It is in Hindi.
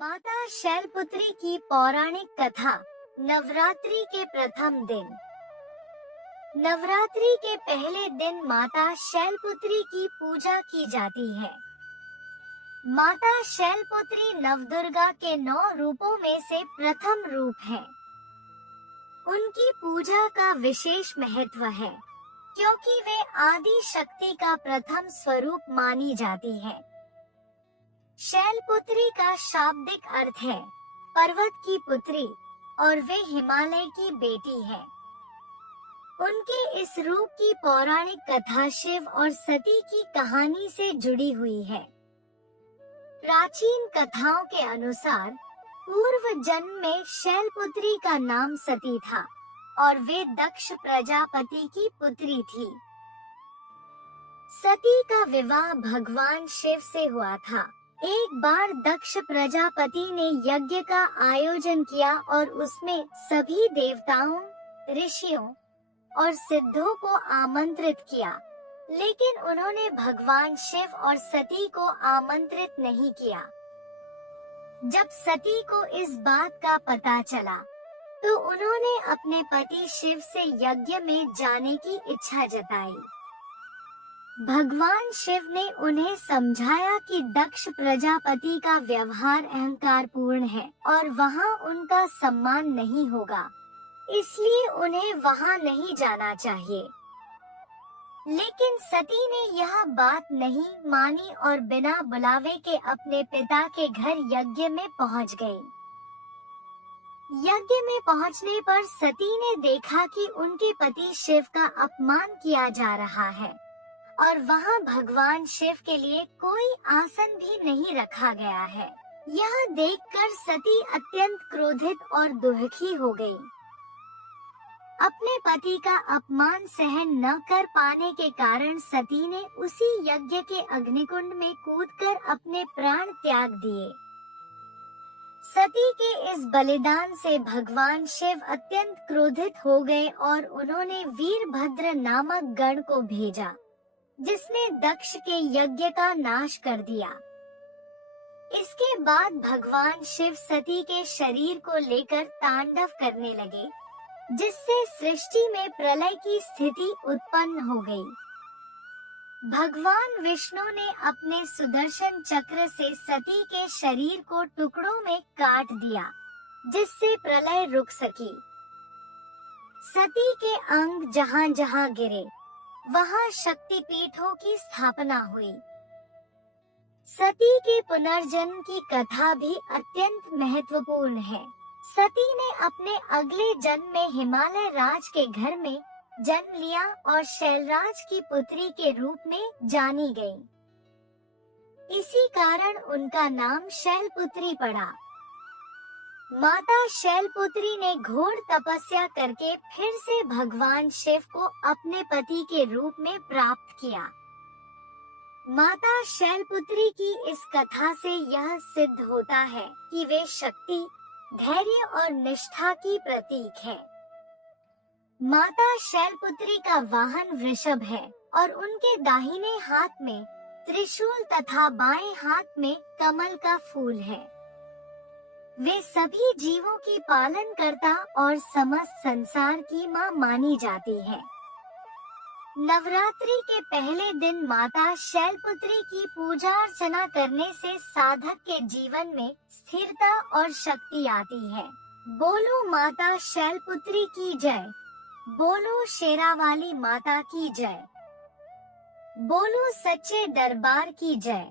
माता शैलपुत्री की पौराणिक कथा। नवरात्रि के प्रथम दिन। नवरात्रि के पहले दिन माता शैलपुत्री की पूजा की जाती है। माता शैलपुत्री नवदुर्गा के 9 रूपों में से प्रथम रूप है। उनकी पूजा का विशेष महत्व है, क्योंकि वे आदि शक्ति का प्रथम स्वरूप मानी जाती है। शैलपुत्री का शाब्दिक अर्थ है पर्वत की पुत्री, और वे हिमालय की बेटी है। उनके इस रूप की पौराणिक कथा शिव और सती की कहानी से जुड़ी हुई है। प्राचीन कथाओं के अनुसार पूर्व जन्म में शैलपुत्री का नाम सती था और वे दक्ष प्रजापति की पुत्री थी। सती का विवाह भगवान शिव से हुआ था। एक बार दक्ष प्रजापति ने यज्ञ का आयोजन किया और उसमें सभी देवताओं, ऋषियों और सिद्धों को आमंत्रित किया, लेकिन उन्होंने भगवान शिव और सती को आमंत्रित नहीं किया। जब सती को इस बात का पता चला, तो उन्होंने अपने पति शिव से यज्ञ में जाने की इच्छा जताई। भगवान शिव ने उन्हें समझाया कि दक्ष प्रजापति का व्यवहार अहंकारपूर्ण है और वहाँ उनका सम्मान नहीं होगा, इसलिए उन्हें वहाँ नहीं जाना चाहिए। लेकिन सती ने यह बात नहीं मानी और बिना बुलावे के अपने पिता के घर यज्ञ में पहुँच गई। यज्ञ में पहुँचने पर सती ने देखा कि उनके पति शिव का अपमान किया जा रहा है और वहाँ भगवान शिव के लिए कोई आसन भी नहीं रखा गया है। यह देखकर सती अत्यंत क्रोधित और दुखी हो गई। अपने पति का अपमान सहन न कर पाने के कारण सती ने उसी यज्ञ के अग्निकुंड में कूदकर अपने प्राण त्याग दिए। सती के इस बलिदान से भगवान शिव अत्यंत क्रोधित हो गए और उन्होंने वीरभद्र नामक गण को भेजा, जिसने दक्ष के यज्ञ का नाश कर दिया। इसके बाद भगवान शिव सती के शरीर को लेकर तांडव करने लगे, जिससे सृष्टि में प्रलय की स्थिति उत्पन्न हो गई। भगवान विष्णु ने अपने सुदर्शन चक्र से सती के शरीर को टुकड़ों में काट दिया, जिससे प्रलय रुक सकी। सती के अंग जहाँ जहाँ गिरे, वहाँ शक्तिपीठों की स्थापना हुई। सती के पुनर्जन्म की कथा भी अत्यंत महत्वपूर्ण है। सती ने अपने अगले जन्म में हिमालय राज के घर में जन्म लिया और शैलराज की पुत्री के रूप में जानी गई। इसी कारण उनका नाम शैलपुत्री पड़ा। माता शैलपुत्री ने घोर तपस्या करके फिर से भगवान शिव को अपने पति के रूप में प्राप्त किया। माता शैलपुत्री की इस कथा से यह सिद्ध होता है कि वे शक्ति, धैर्य और निष्ठा की प्रतीक है। माता शैलपुत्री का वाहन वृषभ है और उनके दाहिने हाथ में त्रिशूल तथा बाएं हाथ में कमल का फूल है। वे सभी जीवों की पालनकर्ता और समस्त संसार की मां मानी जाती है। नवरात्रि के पहले दिन माता शैलपुत्री की पूजा अर्चना करने से साधक के जीवन में स्थिरता और शक्ति आती है। बोलो माता शैलपुत्री की जय। बोलो शेरावाली माता की जय। बोलो सच्चे दरबार की जय।